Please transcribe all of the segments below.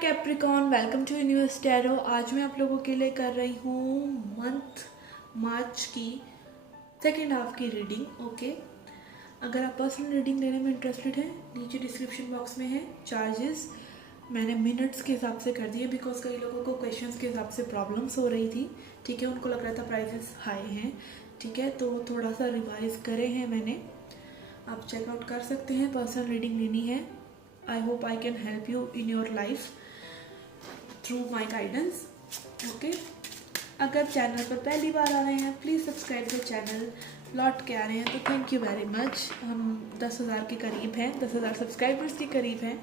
Capricorn, welcome to Universe Tarot. आज मैं आप लोगों के लिए कर रही हूँ मंथ मार्च की सेकेंड हाफ की रीडिंग। ओके, अगर आप पर्सनल रीडिंग लेने में इंटरेस्टेड हैं, नीचे डिस्क्रिप्शन बॉक्स में है चार्जेस। मैंने मिनट्स के हिसाब से कर दिए बिकॉज कई लोगों को क्वेश्चंस के हिसाब से प्रॉब्लम्स हो रही थी। ठीक है, उनको लग रहा था प्राइजेस हाई हैं। ठीक है, तो थोड़ा सा रिवाइज करे हैं मैंने। आप चेकआउट कर सकते हैं, पर्सनल रीडिंग लेनी है। I hope I can help you in your life through my guidance. Okay, अगर चैनल पर पहली बार आ रहे हैं प्लीज़ सब्सक्राइब द चैनल। लौट के आ रहे हैं तो थैंक यू वेरी मच। हम 10,000 के करीब हैं, 10,000 सब्सक्राइबर्स के करीब हैं।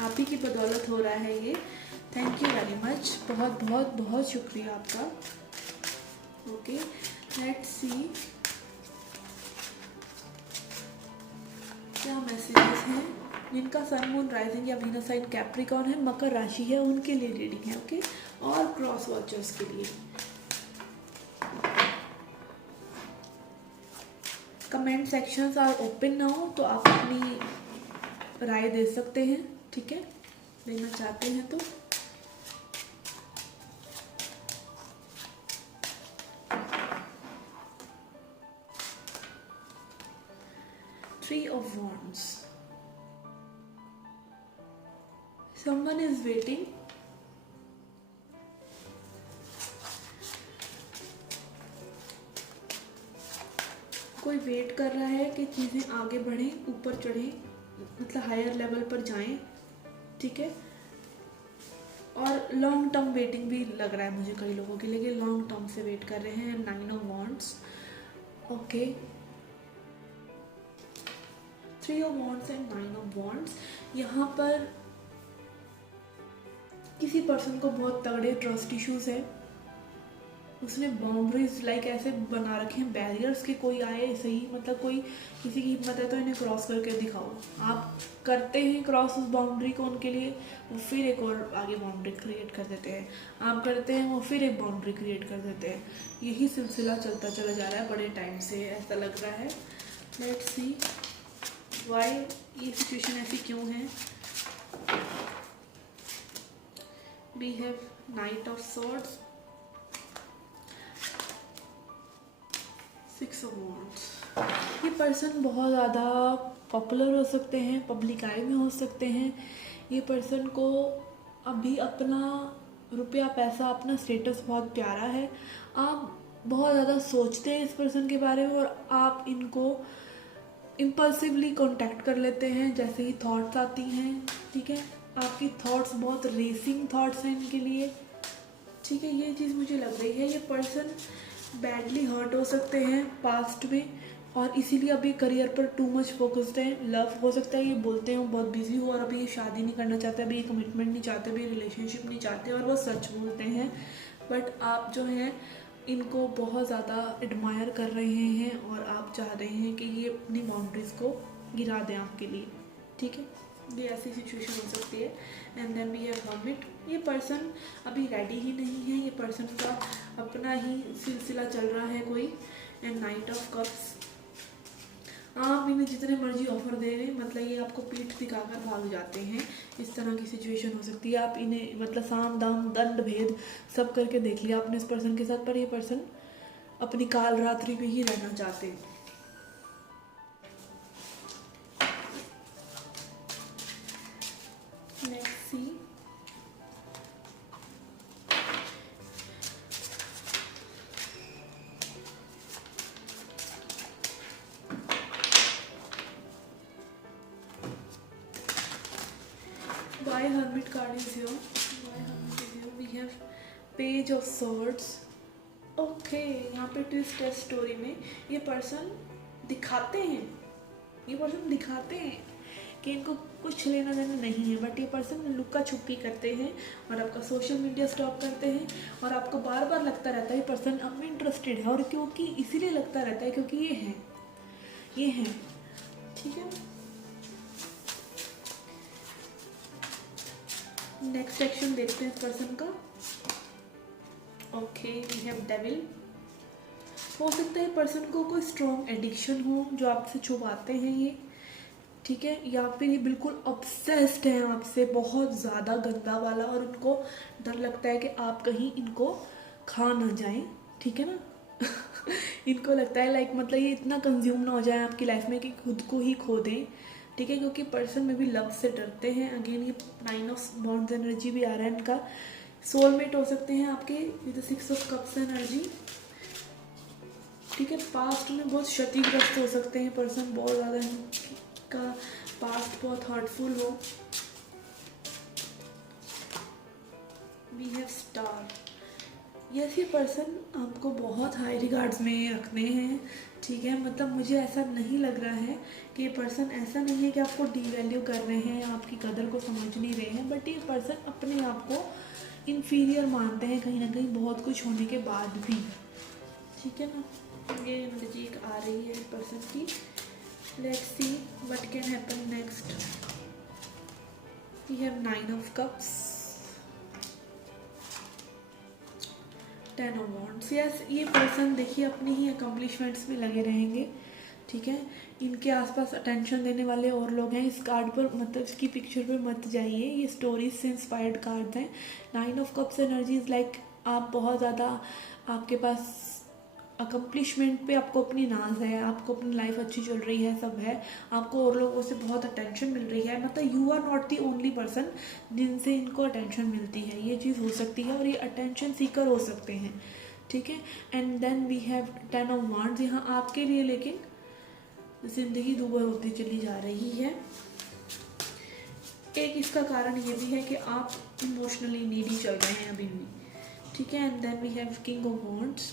आप ही की बदौलत हो रहा है ये। थैंक यू वेरी मच, बहुत बहुत बहुत शुक्रिया आपका। ओके, लेट्स सी क्या मैसेजेस हैं। जिनका सन मून राइजिंग या वीनस साइन कैप्रिकॉन है, मकर राशि है, उनके लिए रीडिंग है। ओके, और क्रॉस वॉचर्स के लिए। Comment sections are open now, तो आप अपनी राय दे सकते हैं। ठीक है, देना चाहते हैं तो। Three of Wands. Someone is waiting. कोई वेट कर रहा है कि चीज़ें आगे बढ़ें, ऊपर चढ़ें, मतलब हायर लेवल पर जाएं। ठीक है, और लॉन्ग टर्म वेटिंग भी लग रहा है मुझे कई लोगों के लिए, लॉन्ग टर्म से वेट कर रहे हैं। 9 of Wands. Okay, 3 of Wands and 9 of Wands। यहाँ पर किसी पर्सन को बहुत तगड़े ट्रस्ट इश्यूज है। उसने बाउंड्रीज लाइक ऐसे बना रखे हैं बैरियर्स के, कोई आए सही, मतलब कोई किसी की हिम्मत है तो इन्हें क्रॉस करके दिखाओ। आप करते हैं क्रॉस उस बाउंड्री को उनके लिए, वो फिर एक और आगे बाउंड्री क्रिएट कर देते हैं। आप करते हैं, वो फिर एक बाउंड्री क्रिएट कर देते हैं। यही सिलसिला चलता चला जा रहा है बड़े टाइम से, ऐसा लग रहा है। लेट्स सी व्हाई ये सिचुएशन ऐसी क्यों है। We have knight of swords, 6 of Wands। ये पर्सन बहुत ज़्यादा पॉपुलर हो सकते हैं, पब्लिक आई में हो सकते हैं। ये पर्सन को अभी अपना रुपया पैसा, अपना स्टेटस बहुत प्यारा है। आप बहुत ज़्यादा सोचते हैं इस पर्सन के बारे में और आप इनको इम्पल्सिवली कांटेक्ट कर लेते हैं जैसे ही थॉट्स आती हैं। ठीक है, आपकी थॉट्स बहुत रेसिंग थॉट्स हैं इनके लिए। ठीक है, ये चीज़ मुझे लग रही है। ये पर्सन बैडली हर्ट हो सकते हैं पास्ट में और इसीलिए अभी करियर पर टू मच फोकस्ड है। लव हो सकता है, ये बोलते हैं बहुत बिजी हो और अभी ये शादी नहीं करना चाहते, अभी ये कमिटमेंट नहीं चाहते, अभी रिलेशनशिप नहीं चाहते, और वो सच बोलते हैं। बट आप जो हैं इनको बहुत ज़्यादा एडमायर कर रहे हैं और आप चाह रहे हैं कि ये अपनी बाउंड्रीज़ को गिरा दें आपके लिए। ठीक है, ये ऐसी सिचुएशन हो सकती है। And then we have hermit. ये पर्सन अभी रेडी ही नहीं है, ये पर्सन का अपना ही सिलसिला चल रहा है कोई। And night of cups. आप इन्हें जितने मर्जी ऑफर दे रहे हैं, मतलब ये आपको पीठ दिखाकर भाग जाते हैं। इस तरह की सिचुएशन हो सकती है। आप इन्हें मतलब साम दाम दंड भेद सब करके देख लिया आपने इस पर्सन के साथ, पर ये पर्सन अपनी काल रात्रि में ही रहना चाहते हैं। Let's see. Why Hermit card is here? Why Hermit is here? We have Page of Swords. Okay, यहाँ पे ट्विस्ट है स्टोरी में। ये पर्सन दिखाते हैं, ये पर्सन दिखाते हैं कि इनको कुछ लेना देना नहीं है, बट ये पर्सन लुक्का छुपी करते हैं और आपका सोशल मीडिया स्टॉप करते हैं और आपको बार बार लगता रहता है ये पर्सन अब में इंटरेस्टेड है। और क्योंकि इसीलिए लगता रहता है क्योंकि ये हैं। ठीक है, नेक्स्ट सेक्शन देखते हैं इस पर्सन का। Okay, we have devil. हो सकता है पर्सन को कोई स्ट्रॉन्ग एडिक्शन हो जो आपसे छुपाते हैं ये। ठीक है, या फिर ये बिल्कुल ऑब्सेस्ड हैं आपसे बहुत ज़्यादा गंदा वाला, और उनको डर लगता है कि आप कहीं इनको खा ना जाएं, ठीक है ना। इनको लगता है लाइक मतलब ये इतना कंज्यूम ना हो जाए आपकी लाइफ में कि खुद को ही खो दें, ठीक है, क्योंकि पर्सन में भी लव से डरते हैं। अगेन ये 9 ऑफ बॉन्ड्स एनर्जी भी आ रहा है इनका। सोलमेट हो सकते हैं आपके विद 6 ऑफ कप्स एनर्जी, ठीक है। पास्ट में बहुत क्षतिग्रस्त हो सकते हैं पर्सन, बहुत ज़्यादा इनका पास्ट बहुत हर्टफुल हो। वी हैव स्टार, यस ये पर्सन आपको बहुत हाई रिगार्ड्स में रखते हैं, ठीक है। मतलब मुझे ऐसा नहीं लग रहा है कि ये पर्सन, ऐसा नहीं है कि आपको डीवैल्यू कर रहे हैं, आपकी कदर को समझ नहीं रहे हैं, बट ये पर्सन अपने आप को इन्फीरियर मानते हैं कहीं ना कहीं बहुत कुछ होने के बाद भी, ठीक है ना। ये एनर्जी आ रही है पर्सन की। Let's see what can happen next. We have 9 of cups, 10 of wands. Yes ये पर्सन देखिए अपनी ही अकम्पलिशमेंट्स में लगे रहेंगे, ठीक है। इनके आसपास अटेंशन देने वाले और लोग हैं। इस कार्ड पर मतलब इसकी पिक्चर पर मत जाइए, ये स्टोरीज से इंस्पायर्ड कार्ड हैं। 9 of cups energy is like आप बहुत ज़्यादा, आपके पास अकम्पलिशमेंट पे आपको अपनी नाज है, आपको अपनी लाइफ अच्छी चल रही है, सब है, आपको और लोगों से बहुत अटेंशन मिल रही है। मतलब you are not the only person जिनसे इनको अटेंशन मिलती है, ये चीज़ हो सकती है। और ये अटेंशन सीकर हो सकते हैं, ठीक है। And then we have 10 of wands. यहाँ आपके लिए लेकिन ज़िंदगी दुबर होती चली जा रही है। एक इसका कारण ये भी है कि आप इमोशनली नीडी चल रहे हैं अभी भी, ठीक है। And then we have king of wands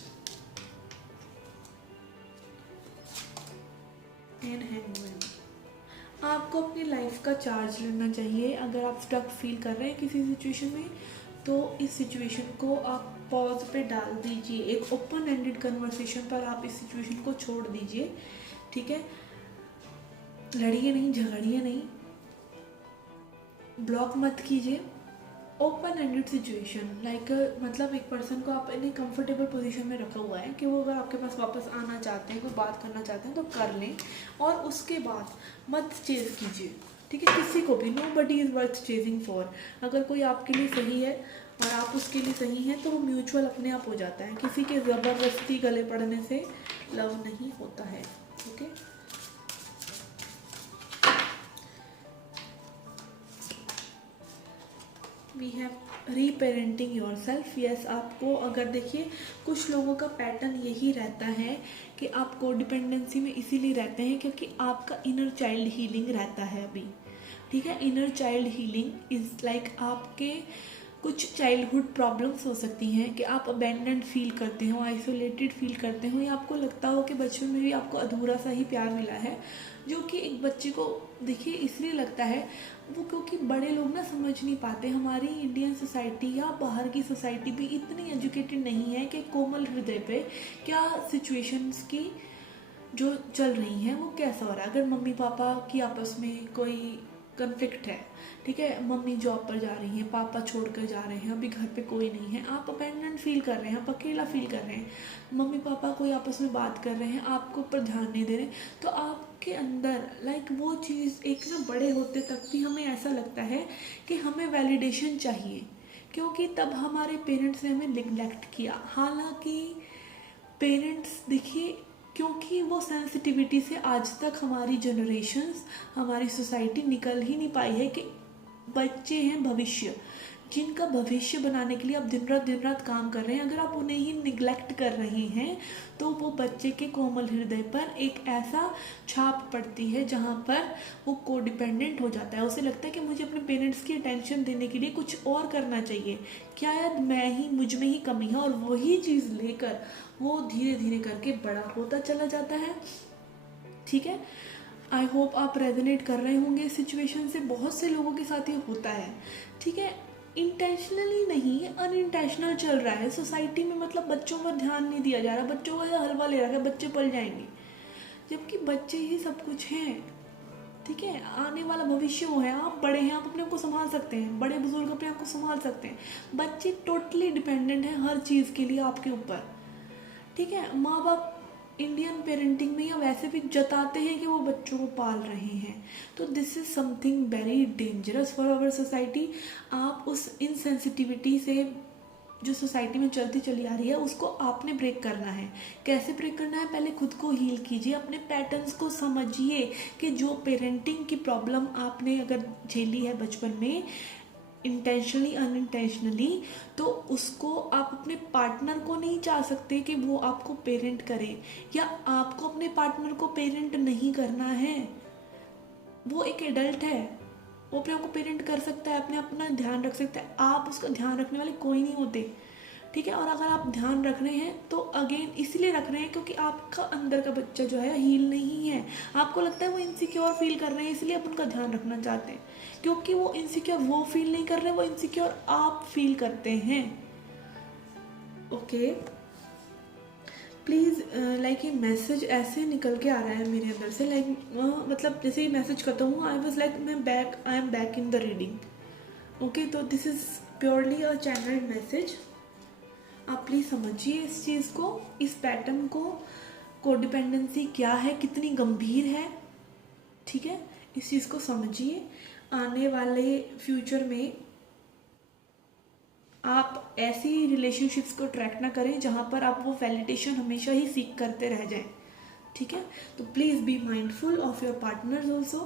and hangman. आपको अपनी लाइफ का चार्ज लेना चाहिए। अगर आप स्टक फील कर रहे हैं किसी सिचुएशन में, तो इस सिचुएशन को आप पॉज पे डाल दीजिए। एक ओपन एंडेड कन्वर्सेशन पर आप इस सिचुएशन को छोड़ दीजिए, ठीक है। लड़िए नहीं, झगड़िए नहीं, ब्लॉक मत कीजिए। ओपन एंडेड सिचुएशन लाइक मतलब एक पर्सन को आप इन्हें कंफर्टेबल पोजीशन में रखा हुआ है कि वो अगर आपके पास वापस आना चाहते हैं, कोई बात करना चाहते हैं तो कर लें, और उसके बाद मत चेज कीजिए, ठीक है। किसी को भी, nobody is worth chasing for. अगर कोई आपके लिए सही है और आप उसके लिए सही हैं तो वो म्यूचुअल अपने आप हो जाता है। किसी के ज़बरदस्ती गले पड़ने से लव नहीं होता है, okay. We have reparenting your self. Yes आपको अगर देखिए कुछ लोगों का पैटर्न यही रहता है कि आप कोडिपेंडेंसी में इसीलिए रहते हैं क्योंकि आपका इनर चाइल्ड हीलिंग रहता है अभी, ठीक है। Inner child healing is like आपके कुछ चाइल्डहुड प्रॉब्लम्स हो सकती हैं कि आप अबेंडेंड फील करते हो, आइसोलेटेड फील करते हो, या आपको लगता हो कि बचपन में भी आपको अधूरा सा ही प्यार मिला है, जो कि एक बच्चे को देखिए इसलिए लगता है वो क्योंकि बड़े लोग ना समझ नहीं पाते। हमारी इंडियन सोसाइटी या बाहर की सोसाइटी भी इतनी एजुकेटेड नहीं है कि कोमल हृदय पे क्या सिचुएशंस की जो चल रही हैं वो कैसा हो रहा है। अगर मम्मी पापा की आपस में कोई कन्फ्लिक्ट है, ठीक है, मम्मी जॉब पर जा रही हैं, पापा छोड़कर जा रहे हैं, अभी घर पे कोई नहीं है, आप अबैंडन फील कर रहे हैं, आप अकेला फील कर रहे हैं, मम्मी पापा कोई आपस में बात कर रहे हैं, आपको ऊपर ध्यान नहीं दे रहे, तो आपके अंदर लाइक वो चीज़ एक ना बड़े होते तक भी हमें ऐसा लगता है कि हमें वैलिडेशन चाहिए, क्योंकि तब हमारे पेरेंट्स ने हमें निगलेक्ट किया। हालांकि पेरेंट्स देखिए क्योंकि वो सेंसिटिविटी से आज तक हमारी जनरेशन्स, हमारी सोसाइटी निकल ही नहीं पाई है कि बच्चे हैं भविष्य, जिनका भविष्य बनाने के लिए आप दिन रात काम कर रहे हैं। अगर आप उन्हें ही निगलेक्ट कर रहे हैं तो वो बच्चे के कोमल हृदय पर एक ऐसा छाप पड़ती है जहाँ पर वो कोडिपेंडेंट हो जाता है। उसे लगता है कि मुझे अपने पेरेंट्स की अटेंशन देने के लिए कुछ और करना चाहिए, क्या यार मुझ में ही कमी है, और वही चीज़ लेकर वो धीरे धीरे करके बड़ा होता चला जाता है, ठीक है। आई होप आप रेजोनेट कर रहे होंगे इस सिचुएशन से। बहुत से लोगों के साथ ये होता है, ठीक है, इंटेंशनली नहीं, अनइंटेंशनल चल रहा है सोसाइटी में। मतलब बच्चों पर ध्यान नहीं दिया जा रहा, बच्चों का हलवा ले रखा है, बच्चे पल जाएंगे, जबकि बच्चे ही सब कुछ हैं, ठीक है। आने वाला भविष्य वो है। आप बड़े हैं, आप अपने आप को संभाल सकते हैं, बड़े बुजुर्ग अपने आप को संभाल सकते हैं। बच्चे टोटली डिपेंडेंट हैं हर चीज़ के लिए आपके ऊपर, ठीक है। माँ बाप इंडियन पेरेंटिंग में या वैसे भी जताते हैं कि वो बच्चों को पाल रहे हैं। तो this is something very dangerous for our society. आप उस इनसेंसिटिविटी से जो सोसाइटी में चलती चली आ रही है उसको आपने ब्रेक करना है। कैसे ब्रेक करना है? पहले खुद को हील कीजिए, अपने पैटर्न्स को समझिए कि जो पेरेंटिंग की प्रॉब्लम आपने अगर झेली है बचपन में, इंटेंशनली अनइंटेंशनली, तो उसको आप अपने पार्टनर को नहीं चाह सकते कि वो आपको पेरेंट करे, या आपको अपने पार्टनर को पेरेंट नहीं करना है। वो एक एडल्ट है, वो अपने आप को पेरेंट कर सकता है, अपने अपना ध्यान रख सकता है। आप उसका ध्यान रखने वाले कोई नहीं होते, ठीक है। और अगर आप ध्यान रख रहे हैं तो अगेन इसलिए रख रहे हैं क्योंकि आपका अंदर का बच्चा जो है हील नहीं है। आपको लगता है वो इनसिक्योर फील कर रहे हैं, इसलिए आप उनका ध्यान रखना चाहते हैं, क्योंकि वो इनसिक्योर वो फील नहीं कर रहे, वो इनसिक्योर आप फील करते हैं। ओके, प्लीज़ लाइक ये मैसेज ऐसे निकल के आ रहा है मेरे अंदर से, लाइक मतलब जैसे ही मैसेज करता हूँ I was like I am back in the reading. Okay, तो this is purely a channelled message. आप प्लीज़ समझिए इस चीज़ को, इस पैटर्न को। कोडिपेंडेंसी क्या है, कितनी गंभीर है, ठीक है, इस चीज़ को समझिए। आने वाले फ्यूचर में आप ऐसी रिलेशनशिप्स को ट्रैक ना करें जहाँ पर आप वो वैलिडेशन हमेशा ही सीख करते रह जाएं, ठीक है। तो please be mindful of your partners also.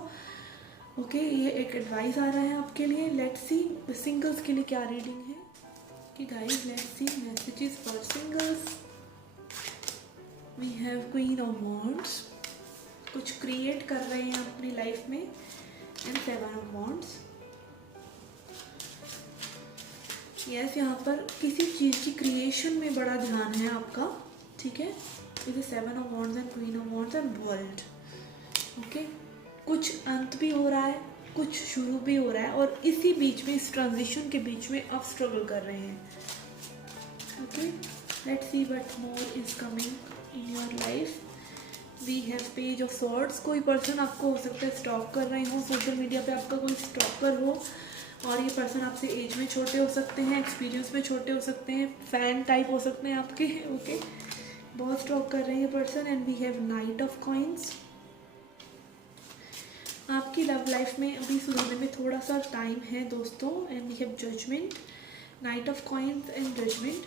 Okay, ये एक एडवाइस आ रहा है आपके लिए। लेट्स सी सिंगल्स के लिए क्या रीडिंग है कि guys, let's see messages for singles. We have queen of wands, कुछ क्रिएट कर रहे हैं अपनी लाइफ में, एंड 7 ऑफ वॉन्ड्स। यस, यहाँ पर किसी चीज़ की क्रिएशन में बड़ा ध्यान है आपका, ठीक है। Is 7 of wands and queen of wands and world. Okay, कुछ अंत भी हो रहा है, कुछ शुरू भी हो रहा है, और इसी बीच में, इस ट्रांजिशन के बीच में आप स्ट्रगल कर रहे हैं। Okay, let's see what more is coming in your life. We have page of swords. कोई पर्सन आपको हो सकता है स्टॉक कर रहे हो, सोशल मीडिया पे आपका कोई स्टॉकर हो, और ये पर्सन आपसे एज में छोटे हो सकते हैं, एक्सपीरियंस में छोटे हो सकते हैं, फैन टाइप हो सकते हैं आपके। ओके, बहुत स्टॉक कर रहे हैं ये person. And we have knight of coins. आपकी लव लाइफ में अभी सुधरने में थोड़ा सा टाइम है दोस्तों। And we have judgement, knight of coins and judgement,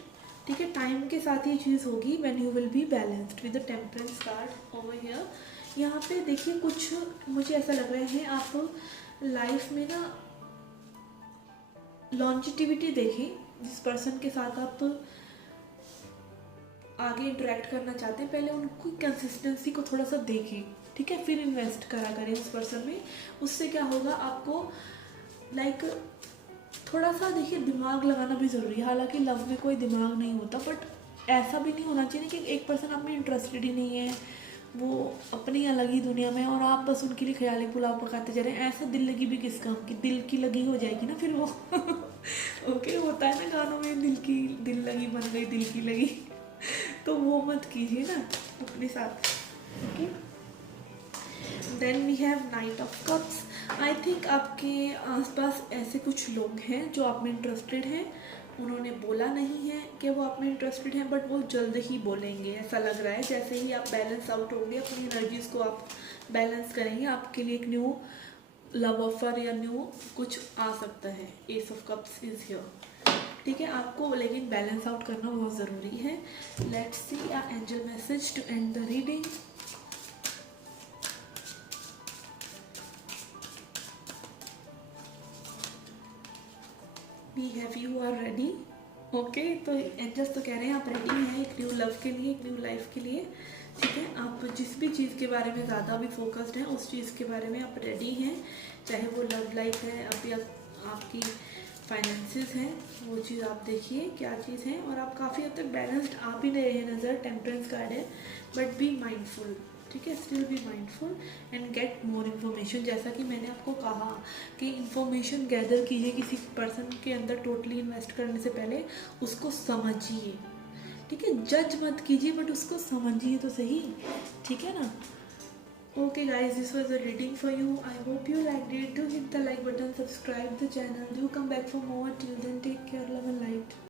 ठीक है। टाइम के साथ ये चीज़ होगी when you will be balanced with the temperance card over here. यहाँ पे देखिए, कुछ मुझे ऐसा लग रहा है आप लाइफ में ना लॉन्जिटिविटी देखें। जिस पर्सन के साथ आप आगे इंटरेक्ट करना चाहते हैं, पहले उनकी कंसिस्टेंसी को थोड़ा सा देखें, ठीक है, फिर इन्वेस्ट करा करें उस पर्सन में। उससे क्या होगा, आपको लाइक थोड़ा सा देखिए दिमाग लगाना भी ज़रूरी है। हालांकि लव में कोई दिमाग नहीं होता, बट ऐसा भी नहीं होना चाहिए कि एक पर्सन आप में इंटरेस्टेड ही नहीं है, वो अपनी अलग ही दुनिया में, और आप बस उनके लिए ख्याली पुलाव पकाते जा रहे हैं। ऐसा दिल लगी भी किस काम की, दिल की लगी हो जाएगी ना फिर वो। ओके, होता है ना गानों में, दिल लगी बन गई दिल की लगी। तो वो मत कीजिए ना अपने साथ। Okay, then we have knight of cups. I think आपके आसपास ऐसे कुछ लोग हैं जो आप में इंटरेस्टेड हैं। उन्होंने बोला नहीं है कि वो आप में इंटरेस्टेड हैं, बट वो जल्द ही बोलेंगे, ऐसा लग रहा है। जैसे ही आप बैलेंस आउट होंगे, अपनी एनर्जीज को आप बैलेंस करेंगे, आपके लिए एक न्यू लव ऑफर या न्यू कुछ आ सकता है। S of cups is here, ठीक है। आपको लेकिन बैलेंस आउट करना बहुत ज़रूरी है। Let's see a angel message to end the reading. We have you are ready. Okay, तो एंजल्स तो कह रहे हैं आप रेडी हैं एक न्यू लव के लिए, एक न्यू लाइफ के लिए, ठीक है। आप जिस भी चीज़ के बारे में ज़्यादा भी फोकस्ड हैं, उस चीज़ के बारे में आप रेडी हैं। चाहे वो लव लाइफ है, अभी आपकी फाइनेंसेस हैं, वो चीज़ आप देखिए क्या चीज़ है। और आप काफ़ी हद तक बैलेंस्ड आप ही ले रहे हैं नज़र, टेम्परेंस कार्ड है, बट बी माइंडफुल, ठीक है। Still be mindful and get more information. जैसा कि मैंने आपको कहा कि इन्फॉर्मेशन गैदर कीजिए किसी पर्सन के अंदर, टोटली इन्वेस्ट करने से पहले उसको समझिए, ठीक है। जज मत कीजिए, बट उसको समझिए तो सही, ठीक है ना। Okay guys, this was a reading for you. I hope you liked it. Do hit the like button, subscribe the channel. Do come back for more. Till then, take care, love and light.